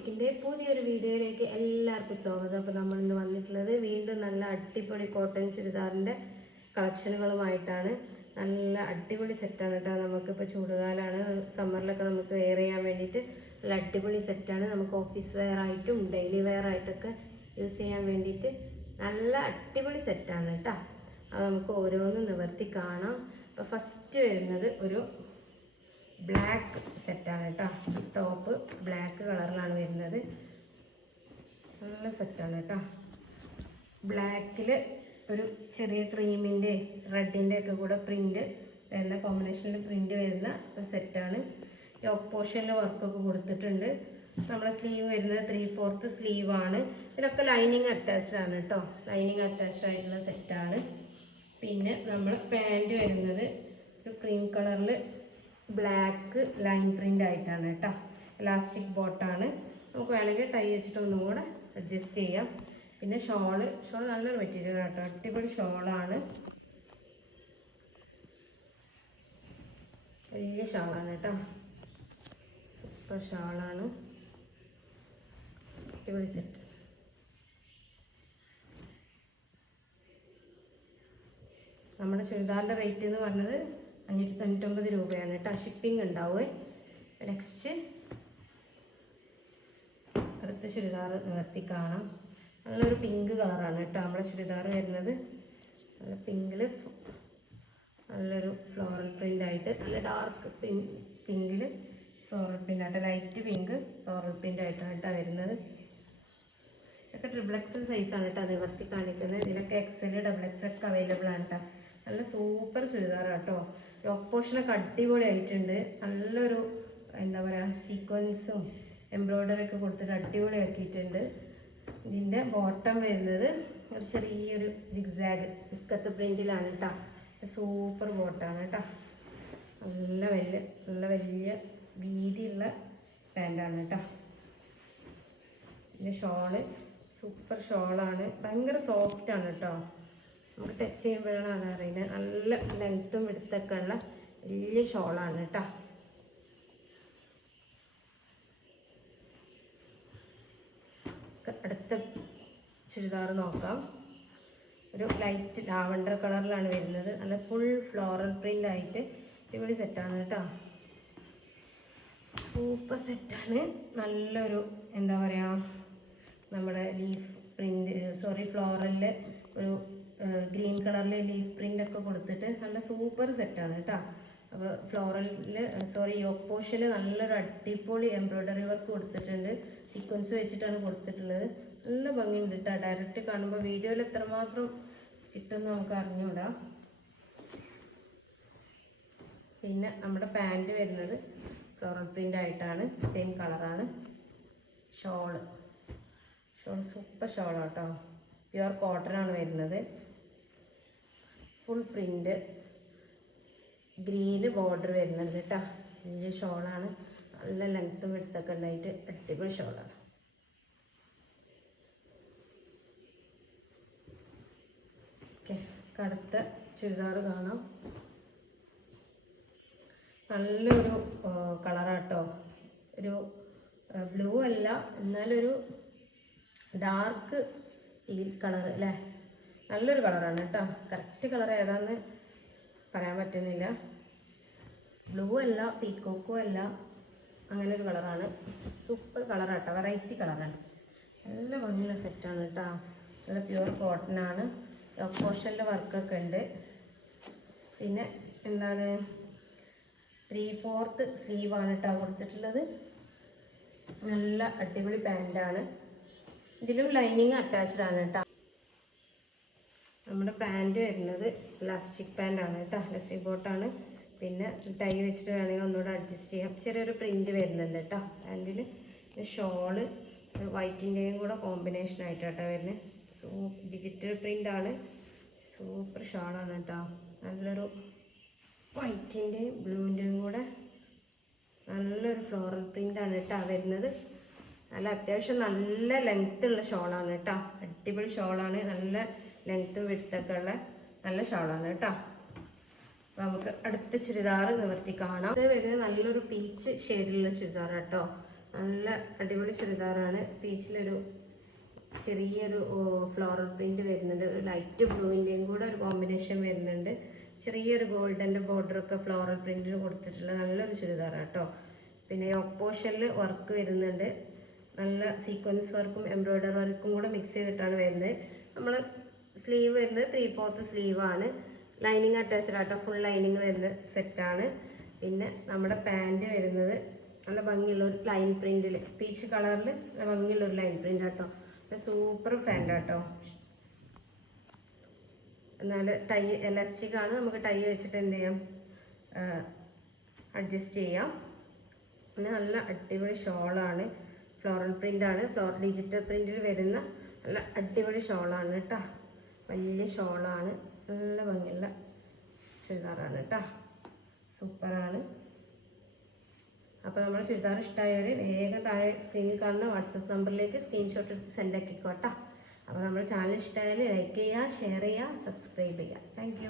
ബൊട്ടിക്കിന്റെ പുതിയൊരു വീഡിയോയിലേക്ക് എല്ലാവർക്കും സ്വാഗതം. അപ്പോൾ നമ്മൾ ഇന്ന് വന്നിട്ടുള്ളത് വീണ്ടും നല്ല അടിപൊളി കോട്ടൺ ചുരിദാറിന്റെ കളക്ഷനുകളുമായിട്ടാണ്. നല്ല അടിപൊളി സെറ്റാണ് കേട്ടോ നമുക്കിപ്പോൾ ചൂടുകാലമാണ് സമ്മറിലൊക്കെ നമുക്ക് വെയർ ചെയ്യാൻ വേണ്ടിയിട്ട് നല്ല അടിപൊളി സെറ്റാണ് നമുക്ക് ഓഫീസ് വെയർ ആയിട്ടും ഡെയിലി വെയർ ആയിട്ടൊക്കെ യൂസ് ചെയ്യാൻ വേണ്ടിയിട്ട് നല്ല അടിപൊളി സെറ്റാണ് കേട്ടോ അത് നമുക്ക് ഓരോന്നും നിവർത്തി കാണാം. അപ്പോൾ ഫസ്റ്റ് വരുന്നത് ഒരു ബ്ലാക്ക് സെറ്റാണ് കേട്ടോ. ടോപ്പ് ബ്ലാക്ക് കളറിലാണ് വരുന്നത്. നല്ല സെറ്റാണ് കേട്ടോ. ബ്ലാക്കിൽ ഒരു ചെറിയ ക്രീമിന്റെ റെഡിന്റെ ഒക്കെ കൂടെ പ്രിന്റ് വരുന്ന കോമ്പിനേഷനിൽ പ്രിന്റ് വരുന്ന ഒരു സെറ്റാണ് യോക്ക് പോർഷനിൽ വർക്കൊക്കെ കൊടുത്തിട്ടുണ്ട്. നമ്മളെ സ്ലീവ് വരുന്നത് ത്രീ ഫോർത്ത് സ്ലീവാണ് ഇതിനൊക്കെ ലൈനിങ് അറ്റാച്ച്ഡ് ആണ് കേട്ടോ. ലൈനിങ് അറ്റാച്ച്ഡ് ആയിട്ടുള്ള സെറ്റാണ് പിന്നെ നമ്മൾ പാന്റ് വരുന്നത് ഒരു ക്രീം കളറിൽ ബ്ലാക്ക് ലൈൻ പ്രിന്റ് ആയിട്ടാണ് കേട്ടോ. ഇലാസ്റ്റിക് ബോട്ടാണ് നമുക്ക് വേണമെങ്കിൽ ടൈ വെച്ചിട്ട് ഒന്നും കൂടെ അഡ്ജസ്റ്റ് ചെയ്യാം. പിന്നെ ഷോൾ ഷോൾ നല്ലൊരു മെറ്റീരിയൽ കേട്ടോ. അടിപൊളി ഷോളാണ് വലിയ ഷാളാണ് കേട്ടോ. സൂപ്പർ ഷാളാണ് അടിപൊളി സെറ്റ് നമ്മുടെ ചുരിദാറിന്റെ റേറ്റ് എന്ന് പറഞ്ഞത് അഞ്ഞൂറ്റി തൊണ്ണൂറ്റൊമ്പത് രൂപയാണ് കേട്ടോ. ഷിപ്പിംഗ് ഉണ്ടാവുമേ നെക്സ്റ്റ് അടുത്ത ചുരിദാർ നിവർത്തി കാണാം. നല്ലൊരു പിങ്ക് കളറാണ് കേട്ടോ നമ്മുടെ ചുരിദാർ വരുന്നത്. നല്ല പിങ്കിൽ നല്ലൊരു ഫ്ലോറൽ പ്രിന്റ് ആയിട്ട് നല്ല ഡാർക്ക് പിങ്ക് പിങ്കിൽ ഫ്ലോറൽ പ്രിന്റ് ആയിട്ട് ലൈറ്റ് പിങ്ക് ഫ്ലോറൽ പ്രിന്റ് ആയിട്ടാണ് കേട്ടോ വരുന്നത്. ഇതൊക്കെ ട്രിപ്പിൾ എക്സൽ സൈസാണ് കേട്ടോ. നിവർത്തി കാണിക്കുന്നത്. ഇതിലൊക്കെ എക്സൽ ഡബിൾ എക്സൽ ഒക്കെ അവൈലബിൾ ആണ് കേട്ടോ. നല്ല സൂപ്പർ ചുരിദാറാണ് കേട്ടോ. യോക്ക് പോർഷനൊക്കെ അടിപൊളി ആയിട്ടുണ്ട് നല്ലൊരു എന്താ പറയുക സീക്വൻസും എംബ്രോയ്ഡറി ഒക്കെ കൊടുത്തിട്ട് അടിപൊളിയാക്കിയിട്ടുണ്ട്. ഇതിന്റെ ബോട്ടം വരുന്നത് ഒരു ചെറിയൊരു ജിഗ്സാഗ് ഇക്കത്ത് പ്രിന്റിലാണ് കേട്ടോ സൂപ്പർ ബോട്ടാണ് കേട്ടോ നല്ല വലിയ നല്ല വലിയ വീതിയുള്ള പാന്റാണ് കേട്ടോ പിന്നെ ഷോൾ സൂപ്പർ ഷോളാണ് ഭയങ്കര സോഫ്റ്റാണ് കേട്ടോ നമുക്ക് ടച്ച് ചെയ്യുമ്പോഴാണ് അത് അറിയുന്നത്. നല്ല ലെങ്ത്തും എടുത്തൊക്കെ ഉള്ള വലിയ ഷോളാണ് കേട്ടോ. അടുത്ത ചുരിദാർ നോക്കാം. ഒരു ലൈറ്റ് ലാവണ്ടർ കളറിലാണ് വരുന്നത്. നല്ല ഫുൾ ഫ്ലോറൽ പ്രിന്റ് ആയിട്ട് അടിപൊളി സെറ്റാണ് കേട്ടോ. സൂപ്പർ സെറ്റാണ് നല്ലൊരു എന്താ പറയുക നമ്മുടെ ലീഫ് പ്രിന്റ് സോറി ഫ്ലോറലിൽ ഒരു ഗ്രീൻ കളറിൽ ലീഫ് പ്രിന്റ് ഒക്കെ കൊടുത്തിട്ട് നല്ല സൂപ്പർ സെറ്റാണ് കേട്ടോ. അപ്പോൾ ഫ്ലോറലിൽ സോറി യോപ്പോഷിൽ നല്ലൊരു അടിപൊളി എംബ്രോയ്ഡറി വർക്ക് കൊടുത്തിട്ടുണ്ട്. സീക്വൻസ് വെച്ചിട്ടാണ് കൊടുത്തിട്ടുള്ളത്. നല്ല ഭംഗിയുണ്ട് കേട്ടോ. ഡയറക്റ്റ് കാണുമ്പോൾ വീഡിയോയിൽ എത്രമാത്രം കിട്ടും നമുക്ക് അറിഞ്ഞൂടാ. പിന്നെ നമ്മുടെ പാന്റ് വരുന്നത് ഫ്ലോറൽ പ്രിന്റ് ആയിട്ടാണ്. സെയിം കളറാണ് ഷോൾ. ഷോൾ സൂപ്പർ ഷോളാട്ടോ പ്യുവർ കോട്ടൺ ആണ് വരുന്നത്. ഫുൾ പ്രിന്റ് ഗ്രീന് ബോർഡർ വരുന്നുണ്ട് കേട്ടോ വലിയ ഷോളാണ് നല്ല ലെങ്ത്തും വെടുത്തൊക്കെ ഉണ്ടായിട്ട് അടിപൊളി ഷോളാണ് ഓക്കെ കടുത്ത ചുരിദാർ കാണാം. നല്ലൊരു കളറാട്ടോ ഒരു ബ്ലൂ അല്ല എന്നാലൊരു ഡാർക്ക് ഈ കളർ അല്ലേ നല്ലൊരു കളറാണ് കേട്ടോ. കറക്റ്റ് കളർ ഏതാന്ന് പറയാൻ പറ്റുന്നില്ല. ബ്ലൂ അല്ല പീക്കോക്കും അല്ല അങ്ങനെ ഒരു കളറാണ് സൂപ്പർ കളറാട്ടോ വെറൈറ്റി കളറാണ് നല്ല ഭംഗിയുള്ള സെറ്റാണ് കേട്ടോ. നല്ല പ്യുവർ കോട്ടനാണ് പോർഷനിലെ വർക്കൊക്കെ ഉണ്ട്. പിന്നെ എന്താണ്? ത്രീ ഫോർത്ത് സ്ലീവാണ് കേട്ടോ കൊടുത്തിട്ടുള്ളത്. നല്ല അടിപൊളി പാന്റാണ് ഇതിലും ലൈനിങ് അറ്റാച്ച്ഡ് ആണ് കേട്ടോ. നമ്മുടെ പാന്റ് വരുന്നത് ഇലാസ്റ്റിക് പാന്റാണ് കേട്ടോ. ഇലാസ്റ്റിക് ബോട്ടാണ് പിന്നെ ടൈ വെച്ചിട്ട് വേണമെങ്കിൽ ഒന്നുകൂടെ അഡ്ജസ്റ്റ് ചെയ്യാം. ചെറിയൊരു പ്രിന്റ് വരുന്നുണ്ട് കേട്ടോ. പാന്റിൽ ഷോൾ വൈറ്റിന്റെയും കൂടെ കോമ്പിനേഷൻ ആയിട്ട് കേട്ടോ വരുന്നത്. സൂ ഡിജിറ്റൽ പ്രിന്റാണ് സൂപ്പർ ഷോളാണ് കേട്ടോ. നല്ലൊരു വൈറ്റിന്റെയും ബ്ലൂവിന്റെയും കൂടെ നല്ലൊരു ഫ്ലോറൽ പ്രിന്റാണ് കേട്ടോ വരുന്നത്. നല്ല അത്യാവശ്യം നല്ല ലെങ്ത്തുള്ള ഷോളാണ് കേട്ടോ. അടിപൊളി ഷോളാണ് നല്ല ലെങ്ത്തും വിടുത്തൊക്കെ ഉള്ള നല്ല ഷോളാണ് കേട്ടോ. നമുക്ക് അടുത്ത ചുരിദാർ നിവർത്തി കാണാം. ഇത് വരുന്നത് നല്ലൊരു പീച്ച് ഷെയ്ഡിലുള്ള ചുരിദാർ കേട്ടോ. നല്ല അടിപൊളി ചുരിദാറാണ്. പീച്ചിലൊരു ചെറിയൊരു ഫ്ലോറൽ പ്രിന്റ് വരുന്നുണ്ട്. ഒരു ലൈറ്റ് ബ്ലൂവിന്റെയും കൂടെ ഒരു കോമ്പിനേഷൻ വരുന്നുണ്ട്. ചെറിയൊരു ഗോൾഡന്റെ ബോർഡറൊക്കെ ഫ്ലോറൽ പ്രിന്റിന് കൊടുത്തിട്ടുള്ള നല്ലൊരു ചുരിദാറാണ് കേട്ടോ. പിന്നെ ഒപ്പോഷനിൽ വർക്ക് വരുന്നുണ്ട്. നല്ല സീക്വൻസ് വർക്കും എംബ്രോയ്ഡറി വർക്കും കൂടെ മിക്സ് ചെയ്തിട്ടാണ് വരുന്നത്. നമ്മൾ സ്ലീവ് വരുന്നത് ത്രീ ഫോർത്ത് സ്ലീവാണ് ലൈനിങ് അറ്റാച്ച്ഡ് ആട്ടോ. ഫുൾ ലൈനിങ് വരുന്ന സെറ്റാണ് പിന്നെ നമ്മുടെ പാന്റ് വരുന്നത് നല്ല ഭംഗിയുള്ള ഒരു ലൈൻ പ്രിന്റിൽ പീച്ച് കളറിൽ നല്ല ഭംഗിയുള്ള ഒരു ലൈൻ പ്രിന്റ് ആട്ടോ. സൂപ്പർ ഫാന്റ് ആട്ടോ. എന്നാൽ ടൈ എലാസ്റ്റിക് ആണ്. നമുക്ക് ടൈ വെച്ചിട്ട് എന്ത് ചെയ്യാം? അഡ്ജസ്റ്റ് ചെയ്യാം. പിന്നെ നല്ല അടിപൊളി ഷോളാണ് ഫ്ലോറൽ പ്രിന്റാണ് ഫ്ലോറൽ ഡിജിറ്റൽ പ്രിന്റിൽ വരുന്ന നല്ല അടിപൊളി ഷോളാണ് കേട്ടോ വലിയ ഷോളാണ്. നല്ല ഭംഗിയുള്ള ചുരിദാറാണ് കേട്ടോ. സൂപ്പറാണ്. അപ്പോൾ നമ്മുടെ ചുരിദാർ ഇഷ്ടമായവർ വേഗം താഴെ സ്ക്രീനിൽ കാണുന്ന വാട്സപ്പ് നമ്പറിലേക്ക് സ്ക്രീൻഷോട്ട് എടുത്ത് സെൻഡ് ആക്കിക്കോട്ടോ അപ്പോൾ നമ്മുടെ ചാനൽ ഇഷ്ടമായാൽ ലൈക്ക് ചെയ്യുക ഷെയർ ചെയ്യുക സബ്സ്ക്രൈബ് ചെയ്യുക. താങ്ക്